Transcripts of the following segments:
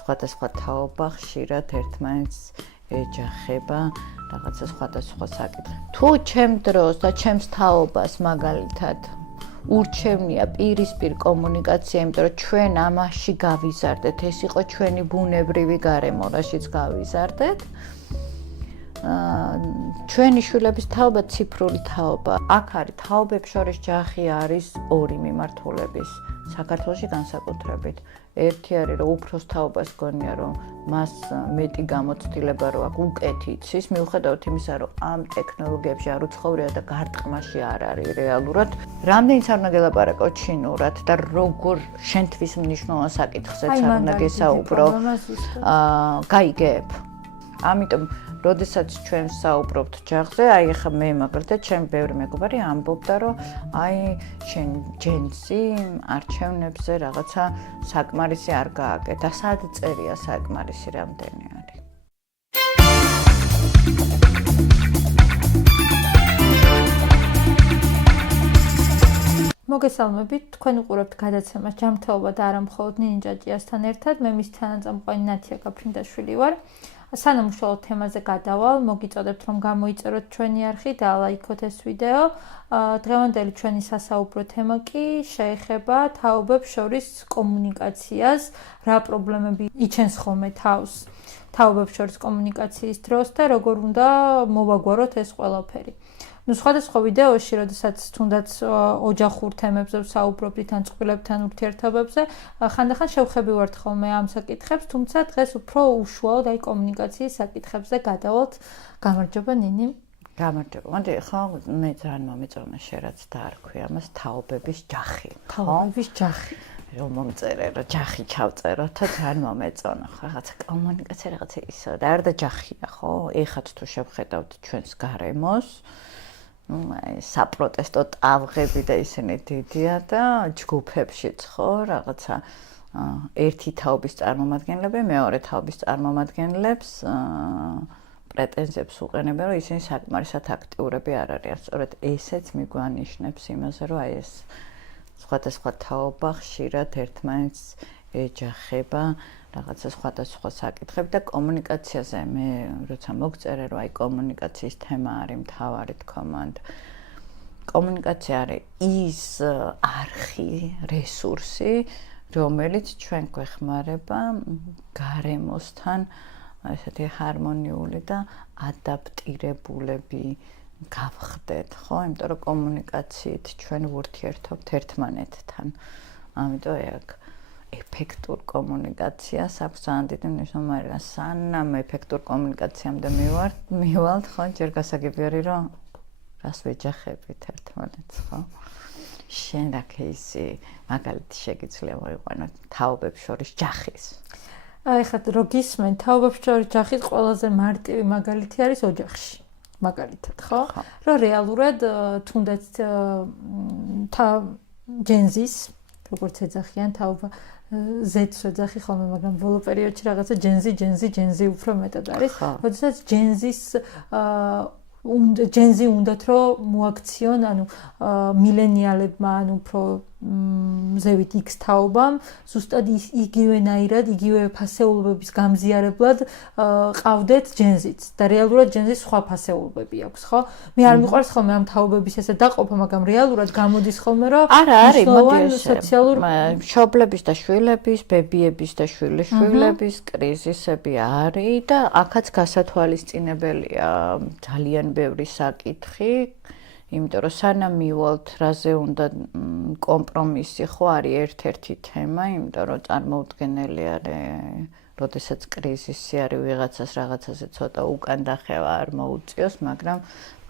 სხვადასხვა თაობა ხშირად ერთმანეთს ეჯახება რაღაცა სხვადასხვა საკითხი. თუ ჩემ დროს და ჩემს თაობას მაგალითად ურჩევნია პირისპირ კომუნიკაცია, იმიტომ რომ ჩვენ ამაში გავიზარდეთ, ეს იყო ჩვენი ბუნებრივი გარემო, რაშიც გავიზარდეთ. ჩვენი შვილების თაობა ციფრული თაობა. აქ არის თაობებს შორის ჯახი არის ორი მიმართულების საქართველოში განსაკუთრებით. ერთი არის რომ უფროს თაობას გონია რომ მას მეტი გამოცდილება რო აქვს უკეთ იცის, მიუხედავად იმისა რომ ამ ტექნოლოგიებში არ უცხოვრია და გარტყმაში არ არის რეალურად. რამდენიც არ უნდა გელაპარაკო ჩინურად და როგორ შენთვის მნიშვნელოვან საკითხზეც არ უნდა გესაუბრო, გაიგებ. ამიტომ როდესაც ჩვენ საუბრობთ ჯახზე, აი ახლა მე მაგალითად ჩემ ბევრი მეგობარი ამბობდა, რომ აი შენ ჯენსი არჩევნებზე რაღაცა საკმარისი არ გააკეთა. სად წერია საკმარისი რამდენი არის? მოგესალმებით, თქვენ უყურებთ გადაცემას ჯანმრთელობა და არა მხოლოდ ნინი ჭიასთან ერთად. მე მის თანაწამყვანი ნათია გაფრინდაშვილი ვარ. სანამ უშუალოდ თემაზე გადავალ, მოგიწოდებთ რომ გამოიწეროთ ჩვენი არხი და ლაიქოთ ეს ვიდეო. დღევანდელი ჩვენი სასაუბრო თემა კი შეეხება თაობებს შორის კომუნიკაციას, რა პრობლემები იჩენს ხოლმე თავს თაობებს შორის კომუნიკაციის დროს და როგორ უნდა მოვაგვაროთ ეს ყველაფერი. სხვადასხვა ვიდეოში, როდესაც თუნდაც ოჯახურ თემებზე ვსაუბრობთ ან წყვილებთან ურთიერთობებზე, ხანდახან შევხებივართ ხოლმე ამ საკითხებს, თუმცა დღეს უფრო უშუალოდ აი კომუნიკაციის საკითხებზე გადავალთ. გამარჯობა ნინი. გამარჯობა. მოდი ხო მე ძალიან მომეწონა შენ რაც დაარქვი ამას თაობების ჯახი. თაობების ჯახი. რომ მომწერე რომ ჯახი ჩავწერო და ძალიან მომეწონა ხო რაღაცა კომუნიკაცია რაღაცა ისო და არ და ჯახია ხო? ეხაც თუ შევხედავთ ჩვენს გარემოს საპროტესტო ტალღები და ისინი დიდია და ჯგუფებშიც ხო რაღაცა ერთი თაობის წარმომადგენლები მეორე თაობის წარმომადგენლებს პრეტენზიებს უყენებენ რომ ისინი საკმარისად აქტიურები არ არიან. სწორედ ესეც მიგვანიშნებს იმაზე რომ აი ეს სხვადასხვა თაობა ხშირად ერთმანეთს ეჯახება რაღაცა სხვადასხვა საკითხები და კომუნიკაციაზე მე როცა მოგწერე რომ აი კომუნიკაციის თემა არის მთავარი თქომანდ. კომუნიკაცია არის ის არხი, რესურსი, რომელიც ჩვენ გვეხმარება გარემოსთან ესეთი ჰარმონიული და ადაპტირებულები გავხდეთ, ხო? იმიტომ რომ კომუნიკაციით ჩვენ ვურთიერთობთ ერთმანეთთან. ამიტომ აქ ეფექტურ კომუნიკაციას აქვს ძალიან დიდი მნიშვნელობა, მაგრამ სანამ ეფექტურ კომუნიკაციამდე მივალთ, ხო, ჯერ გასაგები არის, რომ რას ვეჯახებით ერთმანეთს, ხო? შენ რა кейსი, მაგალითი შეგიძლია მოიყვანოთ თაობებს შორის ჯახის. აი ხა რო გისმენ თაობებს შორის ჯახის ყველაზე მარტივი მაგალითი არის ოჯახში. მაგალითად, ხო? რომ რეალურად თუნდაც ჯენზის როგორც ეძახიან თაობა ზეთს ეძახი ხოლმე, მაგრამ ბოლო პერიოდში რაღაცა ჯენზი უფრო მეტად არის. როდესაც ჯენზი უნდათ რომ მოაქციონ, ანუ მილენიალებმა, ანუ უფრო ზევით X თაობამ, ზუსტად იგივენაირად, იგივე ფასეულობების გამზიარებლად ყავდეთ ჯენზიც და რეალურად ჯენზის სხვა ფასეულობები აქვს, ხო? მე არ მიყვარს ხოლმე ამ თაობების ესე დაყოფა, მაგრამ რეალურად გამოდის ხოლმე, რომ არა არის, მოდი სოციალურ მშობლების და შვილების, ბებიების და შვილიშვილების კრიზისები არის და აქაც გასათვალისწინებელია ძალიან ბევრი საკითხი. იმიტომ რომ სანამ მივალთ რაზე უნდა კომპრომისი ხო არის ერთ-ერთი თემა, იმიტომ რომ წარმოუდგენელი არის, როდესაც კრიზისი არის ვიღაცას რაღაცაზე ცოტა უკან დახევა არ მოუწიოს, მაგრამ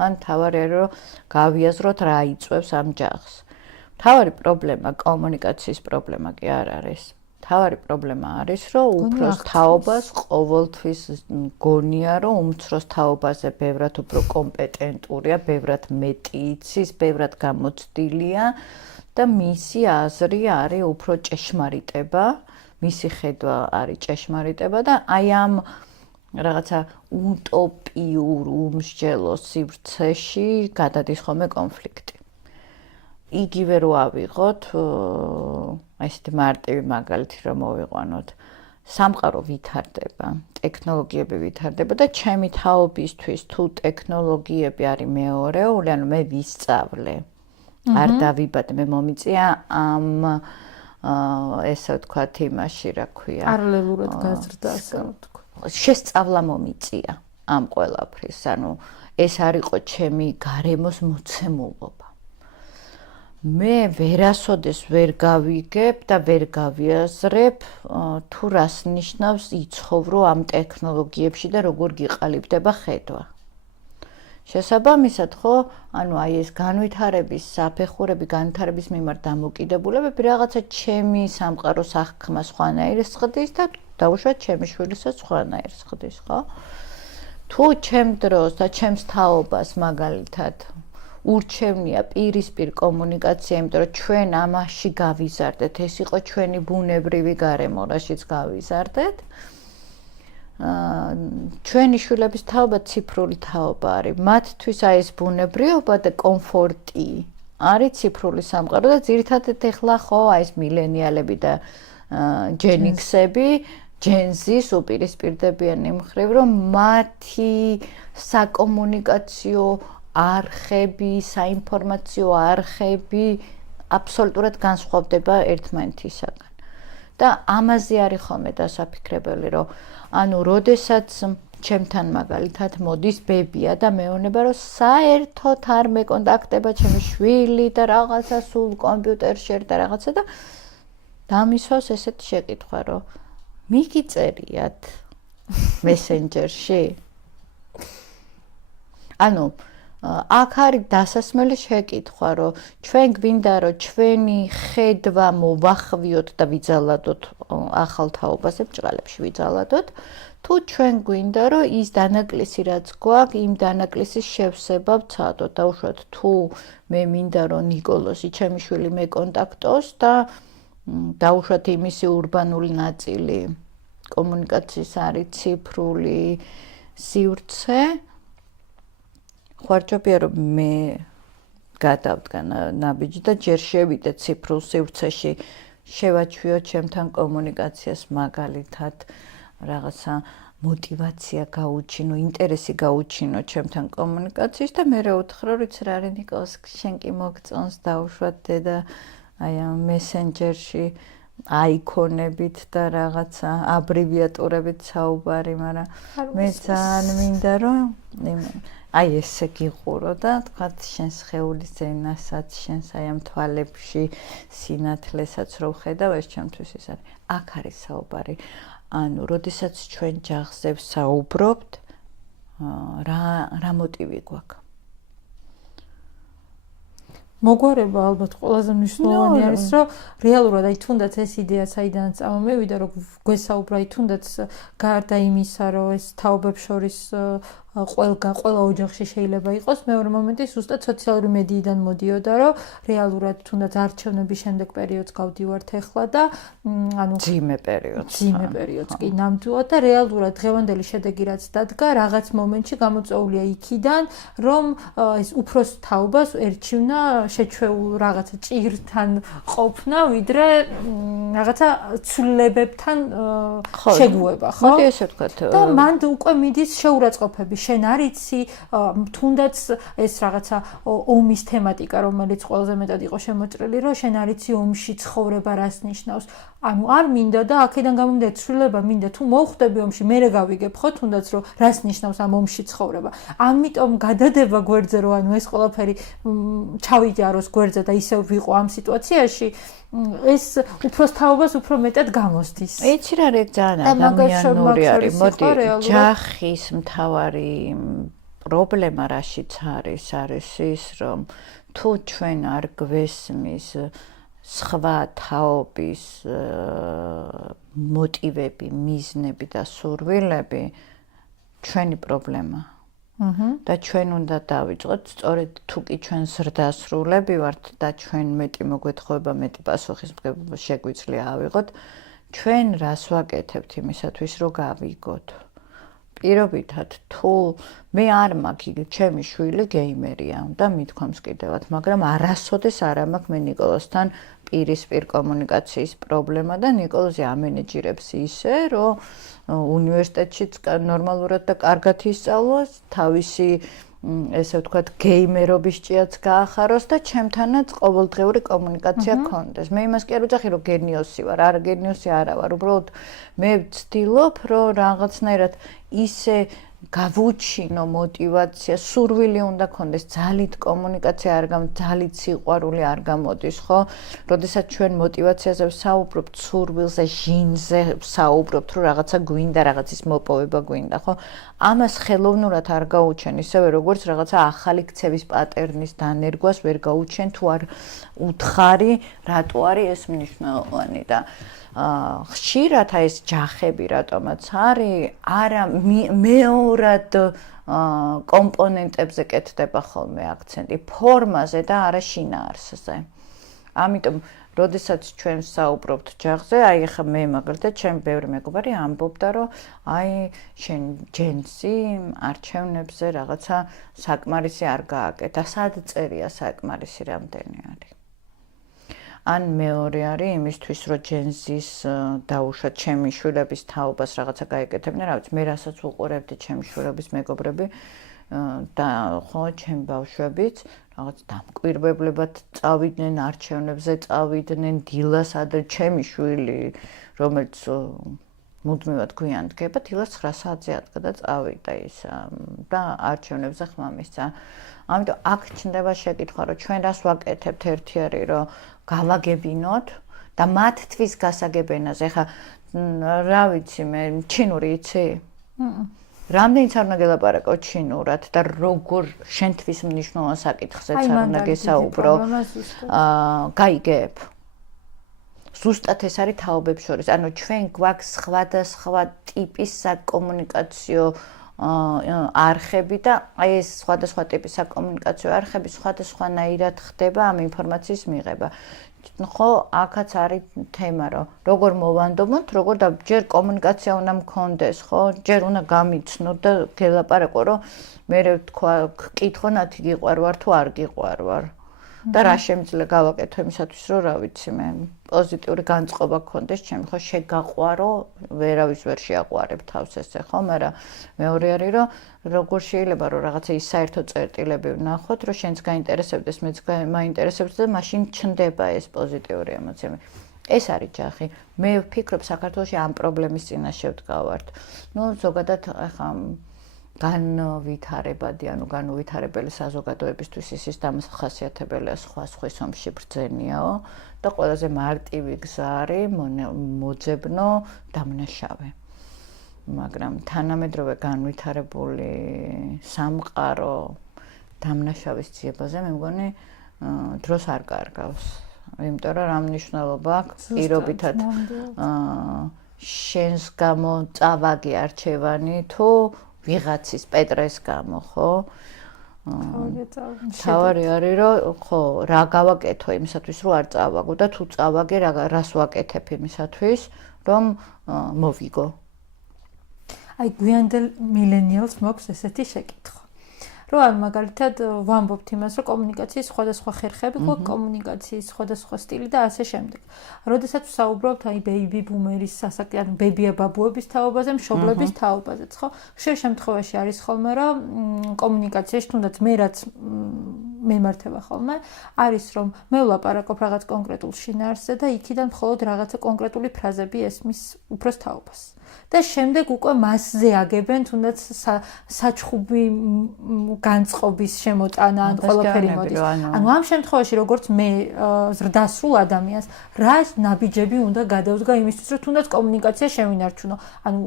მან თავარი არის რომ გავიაზროთ რა იწვევს ამ ჯახს. მთავარი პრობლემა კომუნიკაციის პრობლემა კი არ არის. მთავარი პრობლემა არის, რომ უფროს თაობას ყოველთვის გონია, რომ უმცროს თაობაზე ბევრად უფრო კომპეტენტურია, ბევრად მეტი იცის, ბევრად გამოცდილია და მისი აზრი არის უფრო ჭეშმარიტება, მისი ხედვა არის ჭეშმარიტება და აი ამ რაღაცა უტოპიურ უმსჯელო სივრცეში გადადის ხოლმე კონფლიქტი. იგივე რო ავიღოთ, ესეთი მარტივი მაგალითი რომ მოვიყვანოთ, სამყარო ვითარდება, ტექნოლოგიები ვითარდება და ჩემი თაობისთვის თუ ტექნოლოგიები არის მეორეული, ანუ მე ვისწავლე. არ დავიბადე, მე მომიწია ამ ესე ვთქვათ იმაში, რა ქვია. პარალელურად გაზრდა, ასე ვთქვათ. შესწავლა მომიწია ამ ყველაფრის, ანუ ეს არ იყო ჩემი გარემოს მოცემულობა. მე ვერასოდეს ვერ გავიგებ და ვერ გავიაზრებ თუ რას ნიშნავს იცხოვრო ამ ტექნოლოგიებში და როგორ გიყალიბდება ხედვა. შესაბამისად, ხო, ანუ აი ეს განვითარების საფეხურები, განვითარების მიმართ დამოკიდებულებები რაღაცა ჩემი სამყაროს აღქმა სხვანაირად ხდის და დაუშვათ ჩემი შვილისაც სხვანაირად ხდის, ხო? თუ ჩემ დროს და ჩემს თაობას მაგალითად ურჩევნია პირისპირ კომუნიკაცია, იმიტომ რომ ჩვენ ამაში გავიზარდეთ, ეს იყო ჩვენი ბუნებრივი გარემო, რაშიც გავიზარდეთ. ჩვენი შვილების თაობა ციფრული თაობა არის. მათთვის აი ეს ბუნებრიობა და კომფორტი არის ციფრული სამყარო და ძირითადად ეხლა ხო აი ეს მილენიალები და ჯენიქსები, ჯენზის უპირისპირდებიან იმ მხრივ, რომ მათი საკომუნიკაციო არხები, საინფორმაციო არხები აბსოლუტურად განსხვავდება ერთმანეთისაგან. და ამაზე არის ხოლმე დასაფიქრებელი, რომ ანუ როდესაც ჩემთან მაგალითად მოდის ბებია და მეუბნება, რომ საერთოდ არ მეკონტაქტება ჩემი შვილი და რაღაცა სულ კომპიუტერში და რაღაცა და დამისვავს ესეთი შეკითხვა, რომ მიგიწერიათ მესენჯერში? ანუ აქ არის დასასმელი შეკითხვა, რომ ჩვენ გვინდა, რომ ჩვენი ხედვა მოვახვიოთ და ვიძალადოთ ახალ თაობაზე, ბჭყალებში ვიძალადოთ, თუ ჩვენ გვინდა, რომ ის დანაკლისი რაც გვაქვს, იმ დანაკლისის შევსება ვცადოთ. დაუშვათ, თუ მე მინდა, რომ ნიკოლოზი ჩემი შვილი მეკონტაქტოს და დაუშვათ იმისი ურბანული ნაწილი კომუნიკაციის არის ციფრული სივრცე, ხوارჯობია რომ მე გადავდგა ნაბიჯი და ჯერ შევიდე ციფრულ სივრცეში შევაჩვიო ჩემთან კომუნიკაციას მაგალითად რაღაცა мотивация გაუჩინო, ინტერესი გაუჩინო ჩემთან კომუნიკაციის და მე უთხრა რომ იცი რა არის ნიკოლოზ შენ კი მოგწონს დაუშვათ დედა აი ამ მესენჯერში აიკონებით და რაღაცა აბრევიატურებით საუბარი, მაგრამ მე ძალიან მინდა რომ აი ესე გიყურო და თქვათ შენს სხეულის ზენასაც, შენს აი ამ თვალებში სინათლესაც რო ხედავ, ეს ჩემთვის ის არის. აქ არის საუბარი. ანუ, როდესაც ჩვენ ჯახზე ვსაუბრობთ, რა მოტივი გვაქვს? მოგვარება ალბათ ყველაზე მნიშვნელოვანი არის, რომ რეალურად აი თუნდაც ეს იდეა საიდანაც წამომევიდა, რომ გვესაუბრა აი თუნდაც გარდა იმისა, რომ ეს თაობებს შორის ყველა ოჯახში შეიძლება იყოს, მეორე მომენტი ზუსტად სოციალური მედიიდან მოდიოდა, რომ რეალურად თუნდაც არჩევნების შემდეგ პერიოდს გავდივართ ახლა და ანუ ძიმე პერიოდს კი ნამდვილად და რეალურად დღევანდელი შედეგი რაც დადგა, რაღაც მომენტში გამოწვეულია იქიდან, რომ ეს უფროს თაობას ერჩივნა შეჩვეულ რაღაცა ჭირთან ყოფნა, ვიდრე რაღაცა ცვლილებებთან შეგუება, ხო? მოდი ესე ვთქვათ. და მან უკვე მიდის შეურაცხყოფები. შენ არ იცი, თუნდაც ეს რაღაცა ომის თემატიკა, რომელიც ყველაზე მეტად იყო შემოჭრილი, რომ შენ არ იცი ომში ცხოვრება რას ნიშნავს. ანუ არ მინდა და აქედან გამომდინარე ცვლილება მინდა თუ მოვხვდები ომში, მე გავიგებ ხო თუნდაც რომ რას ნიშნავს ამ ომში ცხოვრება. ამიტომ გადადება გვერდზე რომ ანუ ეს ყველაფერი ჩავიჯაროს გვერდზე და ისევ ვიყო ამ სიტუაციაში, ეს უფროს თაობას უფრო მეტად გამოსდის. იცი რა არის ძალიან ადამიანური არის. მოდი ჯახის მთავარი პრობლემა რაშიც არის ის, რომ თუ ჩვენ არ გვესმის სხვა თაობის მოტივები, მიზნები და სურვილები ჩვენი პრობლემა. და ჩვენ უნდა დავიწყოთ, სწორედ თუ კი ჩვენ ზრდასრულები ვართ და ჩვენ მეტი მოგვეთხოვება, მეტი პასუხისმგებლობა შეგვიძლია ავიღოთ, ჩვენ რას ვაკეთებთ იმისათვის, რომ გავიგოთ. პირობითად თუ მე არ მაქვს ჩემი შვილი გეიმერია და მithქვამს კიდევაც, მაგრამ არასოდეს არ მაქვს მე ნიკოლასთან პირისპირ კომუნიკაციის პრობლემა და ნიკოლოზი ამენეჯერებს ისე, რომ უნივერსიტეტშიც ნორმალურად და კარგად ისწავლოს, თავისი ესე ვთქვათ, გეიმერობის ჭიაც გაახაროს და ჩემთანაც ყოველდღიური კომუნიკაცია გქონდეს. მე იმას კი არ ვიძახი, რომ გენიოსი ვარ, არა გენიოსი არა ვარ, უბრალოდ მე ვცდილობ, რომ რაღაცნაირად ისე გავუჩინო მოტივაცია, სურვილი უნდა გქონდეს, ძალით კომუნიკაცია არ ძალით სიყვარული არ გამოდის, ხო? როდესაც ჩვენ მოტივაციაზე ვსაუბრობთ, სურვილზე, ჟინზე ვსაუბრობთ, რომ რაღაცა გვინდა, რაღაცის მოპოვება გვინდა, ხო? ამას ხელოვნურად არ გაუჩენ, ისევე როგორც რაღაცა ახალი ქცევის პატერნის დანერგვას ვერ გაუჩენ, თუ არ უთხარი, რატო არის ეს მნიშვნელოვანი და ხშირად ეს ჯახები რატომაც არის, არა მეორად კომპონენტებზე კეთდება ხოლმე აქცენტი, ფორმაზე და არა შინაარსზე. ამიტომ, როდესაც ჩვენ ვსაუბრობთ ჯახზე, აი ახლა მე მაგალითად ჩემ ბევრი მეგობარი ამბობდა, რომ აი შენ ჯენსი არჩევნებზე რაღაცა საკმარისი არ გააკეთა, სად წერია საკმარისი რამდენი არის. ან მეორე არის იმისთვის, რომ ჯენზის დაუშვათ ჩემი შვილების თაობას რაღაცა გაეკეთებინა, რა ვიცი, მე რასაც უყურებდი ჩემი შვილების მეგობრები და ხო, ჩემი ბავშვებიც რაღაც დამკვირვებლებად წავიდნენ არჩევნებზე, წავიდნენ დილას, ადრე ჩემი შვილი, რომელიც მუდმივად გვიან დგება, დილას 9 საათზე ადგა და წავიდა ის და არჩევნებზე ხმა მისცა. ამიტომ აქ ჩნდება შეკითხვა, რომ ჩვენ რას ვაკეთებთ, ერთი არის, რომ გავაგებინოთ და მათთვის გასაგებენაზე. ხა რა ვიცი მე, ჩინური იცი? რამდენიც არ უნდა გელაპარაკო ჩინურად და როგორ შენთვის მნიშვნელოვან საკითხზეც არ უნდა გესაუბრო, გაიგებ? ზუსტად ეს არის თაობებს შორის. ანუ ჩვენ გვაქვს სხვადასხვა ტიპის საკომუნიკაციო არხები და აი ეს სხვადასხვა ტიპის საკომუნიკაციო არხები სხვადასხვანაირად ხდება ამ ინფორმაციის მიღება. ხო, აქაც არის თემა, რომ როგორ მოვანდომოთ, როგორ და ჯერ კომუნიკაცია უნდა მქონდეს, ხო? ჯერ უნდა გამიცნოთ და გელაპარაკო, რომ მე ვთქვა, გკითხონათ გიყვარვარ თუ არ გიყვარვარ. და რა შემიძლია გავაკეთო იმისათვის, რომ რა ვიცი მე, პოზიტიური განწყობა გქონდეს ჩემი, ხო, შეგაყვარო, ვერავის ვერ შეაყვარებ თავს ესე, ხო, მაგრამ მეორე არის, რომ როგორ შეიძლება რომ რაღაცა ის საერთო წერტილები ვნახოთ, რომ შენც გაინტერესებდეს, მეც მაინტერესებს და მაშინ ჩნდება ეს პოზიტიური ემოციები. ეს არის ჯახი. მე ვფიქრობ, საქართველოში ამ პრობლემის წინაშე ვდგავართ. ნუ ზოგადად ახლა განვითარებადი, ანუ განუვითარებელი საზოგადოებისთვის ის დამახასიათებელია სხვა ომში ბრძენიაო და ყველაზე მარტივი გზა არის მოძებნო დამნაშავე. მაგრამ თანამედროვე განვითარებული სამყარო დამნაშავის ძიებაზე მე მგონი დროს არ კარგავს. იმიტომ რომ რა მნიშვნელობა აქვს პირობითად შენს გამო წავაგე არჩევანი თუ ვიღაცის პეტრეს გამო, ხო? თავარი არის, რომ ხო, რა გავაკეთო იმისათვის, რომ არ წავაგო და თუ წავაგე, რას ვაკეთებ იმისათვის, რომ მოვიგო. აი გვიანდელ მილენიალს მოქვს ესეთი შეკითხვა. რომ ან მაგალითად ვამბობთ იმას, რომ კომუნიკაციის სხვადასხვა ხერხები გვაქვს, კომუნიკაციის სხვადასხვა სტილი და ასე შემდეგ. როდესაც ვსაუბრობთ აი ბეიბი ბუმერის სასაკი, ანუ ბებია-ბაბუების თაობაზე, მშობლების თაობაზეც, ხო? ხშირ შემთხვევაში არის ხოლმე, რომ კომუნიკაციაში თუნდაც მე რაც მემართება ხოლმე, არის რომ მე ვლაპარაკობ რაღაც კონკრეტულ შინაარსზე და იქიდან მხოლოდ რაღაცა კონკრეტული ფრაზები ესმის უფროს თაობას. და შემდეგ უკვე მასზე აგებენ თუნდაც საჩხუბი განწყობის შემოტანა ან ყველაფერი მოდის. ანუ ამ შემთხვევაში როგორც მე ზრდასრულ ადამიანს რა ნაბიჯები უნდა გადავდგა იმისთვის, რომ თუნდაც კომუნიკაცია შევინარჩუნო. ანუ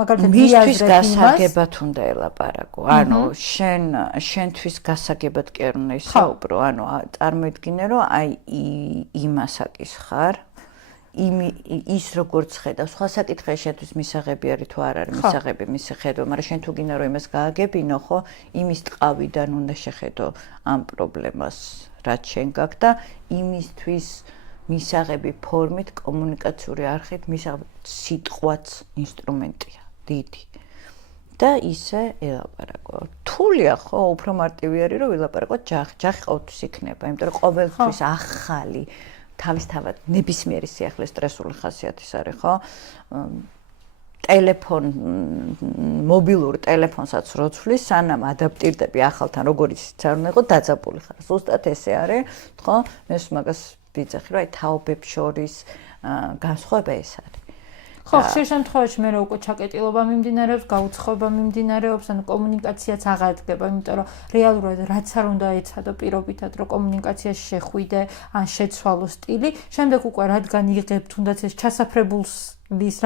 მაგალითად მისთვის გასაგებად უნდა ელაპარაკო. ანუ შენთვის გასაგებად კი არ უნდა ისაუბრო. ანუ წარმოიდგინე, რომ აი იმასაკის ხარ ის როგორც ხედავს, სხვა საკითხია შენთვის მისაღები არის თუ არ არის მისაღები მისი ხედვა, მაგრამ შენ თუ გინდა რომ იმას გააგებინო, ხო, იმის ტყავიდან უნდა შეხედო ამ პრობლემას, რაც შენ გაქვს და იმისთვის მისაღები ფორმით, კომუნიკაციური არხით მისაღები სიტყვაც ინსტრუმენტია. დიდი. და ისე ელაპარაკო. თულია ხო, უფრო მარტივი არის რომ ელაპარაკო ჯახი ყოველთვის იქნება, იმიტომ რომ ყოველთვის ახალი თავისთავად ნებისმიერი სიახლე სტრესული ხასიათის არის, ხო? მობილურ ტელეფონსაც როცვლის, სანამ ადაპტირდები ახალთან, როგორ ისიც არ უნდა იყო დაძაბული ხარ. ზუსტად ესე არის, ხო? მე მაგას ვიძახი, რომ აი თაობებს შორის განსხვავება ეს არის. ხო, ხშირ შემთხვევაში მე უკვე ჩაკეტილობა მიმდინარეობს, გაუცხოება მიმდინარეობს, ანუ კომუნიკაციაც აღარ დგება, იმიტომ რომ რეალურად რაც არ უნდა ეცადო პირობითად, რომ კომუნიკაციაში შეხვიდე, ან შეცვალო სტილი, შემდეგ უკვე რადგან იღებ თუნდაც ეს ჩასაფრებულს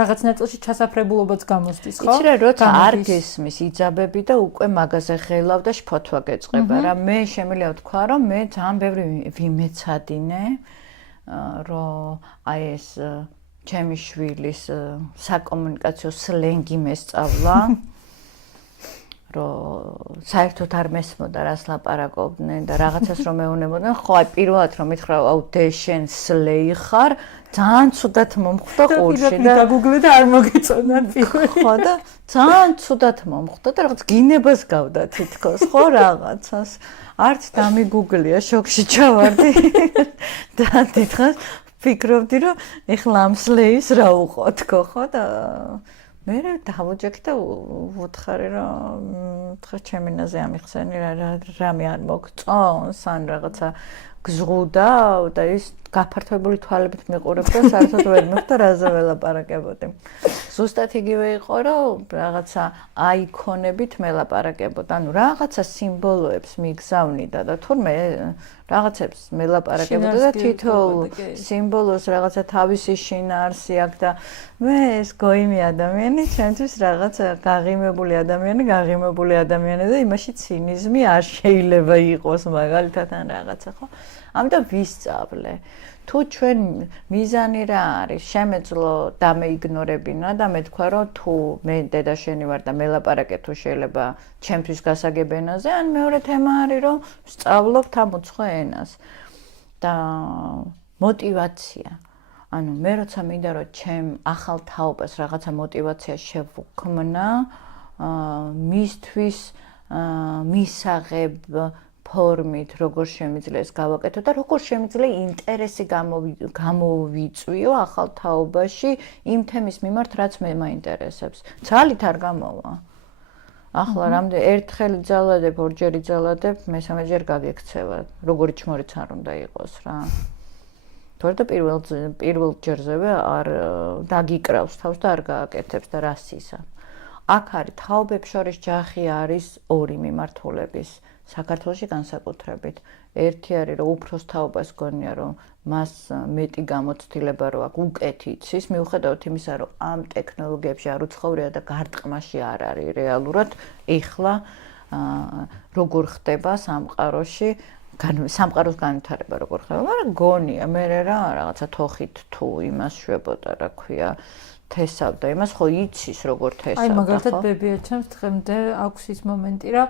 რაღაც ნაწილში ჩასაფრებულობაც გამოსდის, ხო? იცი რა, როცა არ გესმის იძაბები და უკვე მაგაზე ღელავ და შფოთვა გეწყება რა. მე შემიძლია ვთქვა, რომ მე ძალიან ბევრი ვიმეცადინე, რომ აი ეს ჩემი შვილის საკომუნიკაციო სლენგი მესწავლა, რომ საერთოდ არ მესმოდა რას ლაპარაკობდნენ და რაღაცას რომ მეუნებოდნენ, ხო აი პირველად რომ მითხრა, აუ დეშენ სლეი ხარ, ძალიან ცუდად მომხვდა ყურში და გაგუგლე და არ მოგეწონა პირველი. ხო და ძალიან ცუდად მომხვდა და რაღაც გინებას გავდა თითქოს, ხო რაღაცას. არც დამიგუგლია, შოკში ჩავარდი და დიდხანს ფიქრობდი რომ ეხლა ამ სლეის რა უყო თქო, ხო და მე დავუჯექი და ვუთხარი რომ თქვა ჩემი ნაზე ამიხსენი რამე არ მოგწონს ან რაღაცა გზღუდა და ის გაფართოებული თვალებით მიყურებდა საერთოდ ვერ მეხდა რაზე ველაპარაკებოდი. ზუსტად იგივე იყო რომ რაღაცა აიქონებით მელაპარაკებოდა, ანუ რაღაცა სიმბოლოებს მიგზავნიდა და თურმე რაღაცებს მელაპარაკებოდა და თითოეულ სიმბოლოს რაღაცა თავისი შინაარსი აქვს და მე ეს გოიმი ადამიანი, ჩემთვის რაღაცა გაღიმებული ადამიანი და იმაში ცინიზმი არ შეიძლება იყოს მაგალითად ან რაღაცა, ხო? ამიტომ ვისწავლე. თუ ჩვენ მიზანი რა არის, შემეძლო დამეიგნორებინა და მე თქვა რომ თუ მე დედა შენი ვარ და მელაპარაკე თუ შეიძლება ჩემთვის გასაგებ ენაზე, ან მეორე თემა არის რომ ვსწავლობთ ამ უცხო ენას. და მოტივაცია. ანუ მე როცა მინდა რომ ჩემ ახალ თაობას რაღაცა მოტივაცია შევქმნა, მისთვის მისაღებ ფორმით როგორ შემიძლია ეს გავაკეთო და როგორ შემიძლია ინტერესი გამოვიწვიო ახალ თაობაში იმ თემის მიმართ, რაც მე მაინტერესებს. ძალით არ გამოვა. ახლა რამდენი ერთხელ ძალადებ, ორჯერ ძალადებ, მესამეჯერ გაგექცევა. როგორი ჩმორიც არ უნდა იყოს რა. თორე პირველ ჯერზევე არ დაგიკრავს თავს და არ გააკეთებს და რას ისა. აქ არის თაობებს შორის ჯახი არის ორი მიმართულების. საქართველოში განსაკუთრებით. ერთი არის რომ უფროს თაობას გონია რომ მას მეტი გამოცდილება რო აქვს, უკეთ იცის, მიუხედავად იმისა რომ ამ ტექნოლოგიებში არ უცხოვრია და გარტყმაში არ არის რეალურად, ეხლა როგორ ხდება სამყაროში, სამყაროს განვითარება როგორ ხდება, მაგრამ გონია მე რა რაღაცა თოხით თუ იმას შვებოდა, რა ქვია, თესავდა იმას, ხო იცის როგორ თესავდა, ხო? აი მაგალითად ბებიაჩემს დღემდე აქვს ის მომენტი, რომ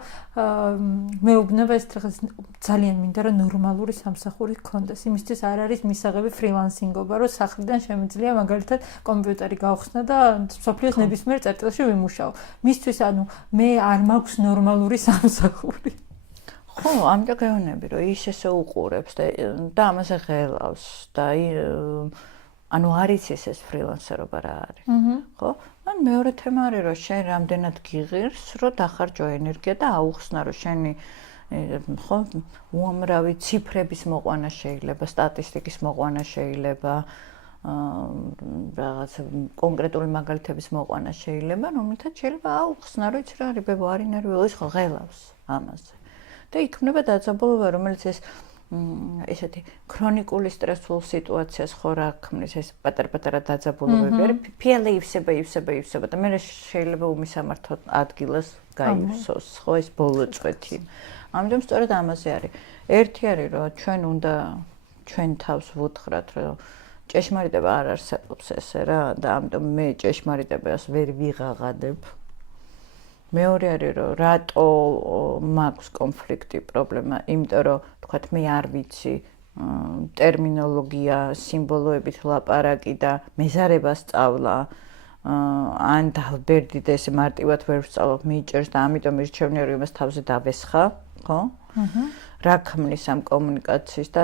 მეუბნება ეს დღეს ძალიან მინდა რომ ნორმალური სამსახური გქონდეს. იმისთვის არ არის მისაღები ფრილანსინგობა, რომ სახლიდან შემიძლია მაგალითად კომპიუტერი გავხსნა და სოფლიოს ნებისმიერ წერტილში ვიმუშაო. მისთვის ანუ მე არ მაქვს ნორმალური სამსახური. ხო, ამიტომ გეუბნები რომ ის ესე უყურებს და ამაზე ღელავს და ანუ არის ეს ფრილანსერობა რა არის. ხო? ან მეორე თემა არის რომ შენ რამდენად გიღირს, რომ დახარჯო ენერგია და აუხსნა რომ შენი ხო, უამრავი ციფრების მოყვანა შეიძლება, სტატისტიკის მოყვანა შეიძლება, რაღაც კონკრეტული მაგალითების მოყვანა შეიძლება, რომელთაც შეიძლება აუხსნა, რომ იცი რა არის, ბებო არ ინერვიულ, ის ხო ღელავს ამაზე. და იქმნება დაძაბულობა, რომელიც ეს ესეთი ქრონიკული სტრესულ სიტუაციას ხო რა ქმნის ეს პატარ-პატარა დაძაბულობები არის ფიალე ივსება და მე შეიძლება უმისამართო ადგილას გაივსოს ხო ეს ბოლო წვეთი. ამიტომ სწორედ ამაზე არის. ერთი არის რომ ჩვენ უნდა ჩვენ თავს ვუთხრათ რომ ჭეშმარიტება არ არსებობს ესე რა და ამიტომ მე ჭეშმარიტებას ვერ ვიღაღადებ. მეორე არის რომ რატო მაქვს კონფლიქტი პრობლემა, იმიტომ რომ თქვათ მე არ ვიცი ტერმინოლოგია, სიმბოლოებით ლაპარაკი და მეზარება სწავლა, ან დავბერდი და ესე მარტივად ვერ ვსწავლობ მიიჭერს და ამიტომ ირჩევნია რომ იმას თავზე დავესხა, ხო? რა ქმნის ამ კომუნიკაციის და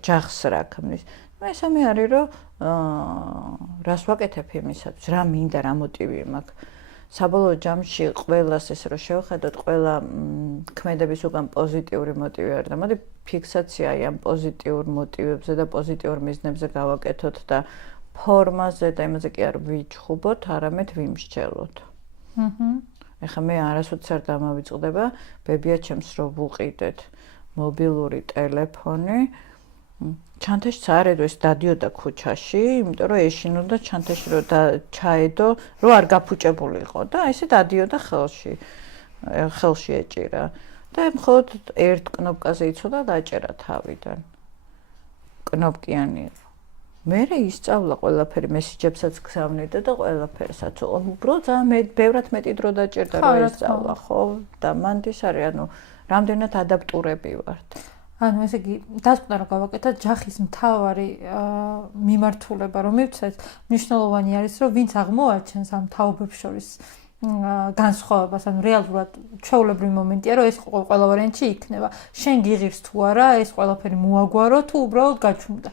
ჯახს რა ქმნის. მესამე არის რომ რას ვაკეთებ იმისათვის, რა მინდა, რა მოტივი მაქვს. საბოლოო ჯამში ყველას ეს რომ შევხედოთ, ყველა ქმედების უკან პოზიტიური მოტივი არის და მოდი ფიქსაცია ამ პოზიტიურ მოტივებზე და პოზიტიურ მიზნებზე გავაკეთოთ და ფორმაზე და იმაზე კი არ ვიჩხუბოთ, არამედ ვიმსჯელოთ. ეხლა მე არასოდეს არ დამავიწყდება, ბებია ჩემს რო ვუყიდეთ მობილური ტელეფონი. ჩანთაშიც არ ედო ეს დადიოდა ქუჩაში, იმიტომ რომ ეშინოდა ჩანთაში რომ ჩაედო, რომ არ გაფუჭებულიყო და ესე დადიოდა ხელში ეჭირა. და მხოლოდ ერთ კნოპკაზე იცოდა დაჭერა თავიდან. კნოპკიანი იყო. მე ისწავლა ყველაფერი, მესიჯებსაც გზავნიდა და ყველაფერსაც. უბრალოდ ძალიან ბევრად მეტი დრო დაჭერდა რომ ისწავლა, ხო? და მანდის არის, ანუ რამდენად ადაპტურები ვართ. ანუ ესე იგი დასკვნა რომ გავაკეთოთ ჯახის მთავარი მიმართულება რომ მივცეთ, მნიშვნელოვანი არის რომ ვინც აღმოაჩენს ამ თაობებს შორის განსხვავებას, ანუ რეალურად ჩვეულებრივი მომენტია რომ ეს ყველა ვარიანტში იქნება. შენ გიღირს თუ არა ეს ყველაფერი მოაგვარო თუ უბრალოდ გაჩუმდა.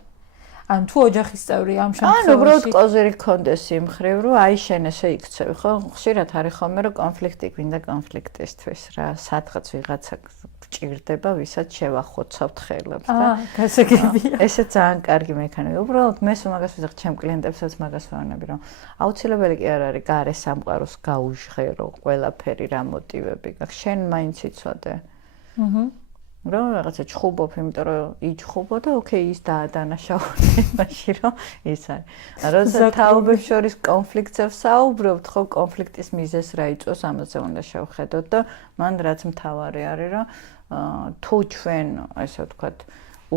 ან თუ ოჯახის წევრი ამ შემთხვევაში. ან უბრალოდ კოზირი გქონდეს იმ ხრივ, რომ აი შენ ესე იქცევი, ხო? ხშირად არის ხოლმე რომ კონფლიქტი გვინდა კონფლიქტისთვის რა, სადღაც ვიღაცა ჭირდება, ვისაც შევახოცავთ ხელებს და გასაგებია. ესე ძალიან კარგი მექანიკა. უბრალოდ მე მაგას ვიზახ ჩემ კლიენტებსაც მაგას ვანები, რომ აუცილებელი კი არ არის გარე სამყაროს გაუჟღერო ყველაფერი რა მოტივები გაქვს. შენ მაინც იცოდე. რომ რაღაცა ჩხუბობ, იმიტომ რომ იჩხუბო და ოკეი ის დაადანაშაულე მაშინ რომ ის არის. როცა თაობებს შორის კონფლიქტზე ვსაუბრობთ, ხო კონფლიქტის მიზეზს რა იწვევს, ამაზე უნდა შევხედოთ და მან რაც მთავარი არის, რომ თუ ჩვენ, ასე ვთქვათ,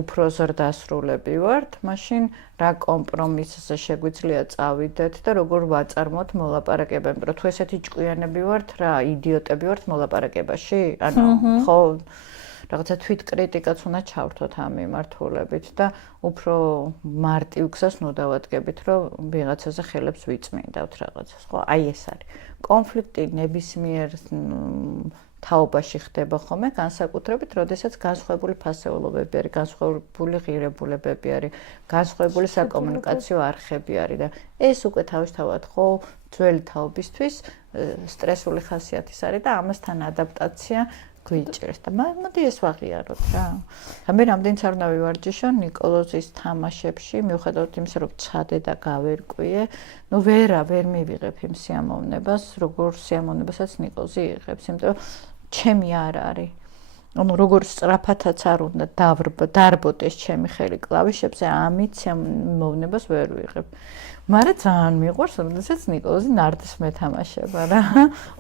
უფრო ზრდასრულები ვართ, მაშინ რა კომპრომისზე შეგვიძლია წავიდეთ და როგორ ვაწარმოოთ მოლაპარაკება, იმიტომ რომ თუ ესეთი ჭკვიანები ვართ, რა იდიოტები ვართ მოლაპარაკებაში, ანუ ხო რაღაცა თვითკრიტიკაც უნდა ჩავრთოთ ამ მიმართულებით და უფრო მარტივ გზას ნუ დავადგებით, რომ ვიღაცაზე ხელებს ვიწმინდავთ რაღაცას, ხო? აი ეს არის. კონფლიქტი ნებისმიერ თაობაში ხდება ხოლმე, განსაკუთრებით, როდესაც განსხვავებული ფასეულობები არის, განსხვავებული ღირებულებები არის, განსხვავებული საკომუნიკაციო არხები არის და ეს უკვე თავისთავად ხო ძველი თაობისთვის სტრესული ხასიათის არის და ამასთან ადაპტაცია გვიჭერს და მოდი ეს ვაღიაროთ რა. მე რამდენიც არ უნდა ვივარჯიშო ნიკოლოზის თამაშებში, მიუხედავად იმისა, რომ ჩადე და გავერკვიე, ნუ ვერ მივიღებ იმ სიამოვნებას, როგორ სიამოვნებასაც ნიკოლოზი იღებს, იმიტომ რომ ჩემი არ არის. ანუ როგორ სწრაფათაც არ უნდა დარბოდეს ჩემი ხელი კლავიშებზე, ამით სიამოვნებას ვერ ვიღებ. მაგრამ ძალიან მიყვარს, როდესაც ნიკოლოზი ნარდს მეთამაშება რა.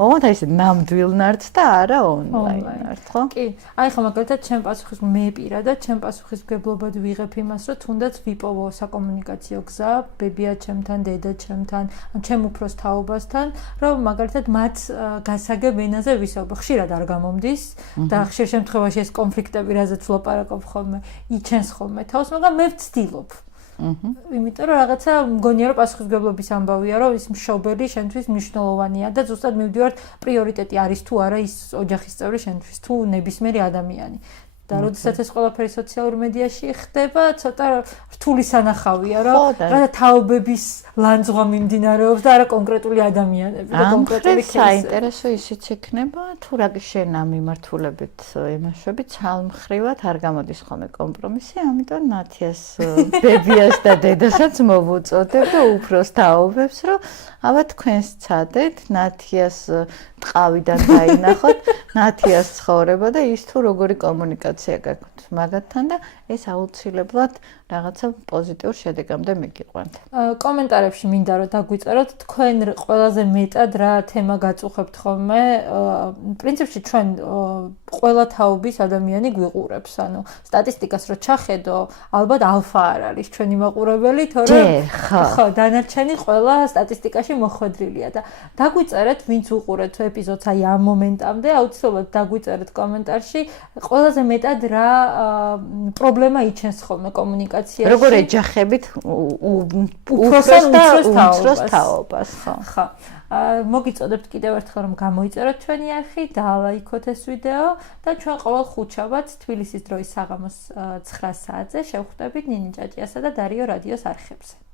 ოღონდ აი ესე ნამდვილ ნარდს და არა ონლაინ ნარდს, ხო? კი. აი ხო მაგალითად ჩემ პასუხისმგებლად მე პირადად ჩემ პასუხისმგებლობად ვიღებ იმას, რომ თუნდაც ვიპოვო საკომუნიკაციო გზა, ბებია ჩემთან, დედა ჩემთან, ან ჩემ უფროს თაობასთან, რომ მაგალითად მათ გასაგებ ენაზე ვისაუბრო. ხშირად არ გამომდის და ხშირ შემთხვევაში ეს კონფლიქტები, რაზეც ვლაპარაკობ ხოლმე, იჩენს ხოლმე თავს, მაგრამ მე ვცდილობ. იმიტომ რომ რაღაცა მგონია რომ პასუხისმგებლობის ამბავია რომ ის მშობელი შენთვის მნიშვნელოვანია და ზუსტად მივდივართ პრიორიტეტი არის თუ არა ის ოჯახის წევრი შენთვის თუ ნებისმიერი ადამიანი და როდესაც ეს ყველაფერი სოციალურ მედიაში ხდება ცოტა რთული სანახავია რომ რაღაცა თაობების ლანძღვა მიმდინარეობს და არა კონკრეტული ადამიანები და კონკრეტული кейსები. საინტერესო ისიც იქნება თუ რა შენ ამ მიმართულებით იმაშვები ცალმხრივად არ გამოდის ხოლმე კომპრომისი, ამიტომ ნათიას ბებიას და დედასაც მოვუწოდებ და უფროს თაობებს, რომ აბა თქვენს ცადეთ, ნათიას ტყავიდან დაინახოთ, ნათიას ცხოვრება და ის თუ როგორი კომუნიკაცია გაქვთ მაგათთან და ეს აუცილებლად რაღაცა პოზიტიურ შედეგამდე მიგიყვანთ. კომენტარებში მინდა რომ დაგვიწეროთ თქვენ ყველაზე მეტად რა თემა გაწუხებთ ხოლმე. პრინციპში ჩვენ ყველა თაობის ადამიანი გვიყურებს. ანუ სტატისტიკას რო ჩახედო, ალბათ ალფა არ არის ჩვენი მაყურებელი, თორემ ხო, დანარჩენი ყველა სტატისტიკაში მოხვედრილია და დაგვიწერეთ ვინც უყურეთ ეპიზოდს აი ამ მომენტამდე, აუცილებლად დაგვიწერეთ კომენტარში ყველაზე მეტად რა პრობლემა პრობლემა იჩენს ხოლმე კომუნიკაციაში. როგორ ეჯახებით უფროსან უმცროს თაობას, ხო? ხო. მოგიწოდებთ კიდევ ერთხელ რომ გამოიწეროთ ჩვენი არხი, დაალაიქოთ ეს ვიდეო და ჩვენ ყოველ ხუთშაბათს თბილისის დროის საღამოს 9 საათზე შევხვდებით ნინი ჭაჭიასა და დარიო რადიოს არხებზე.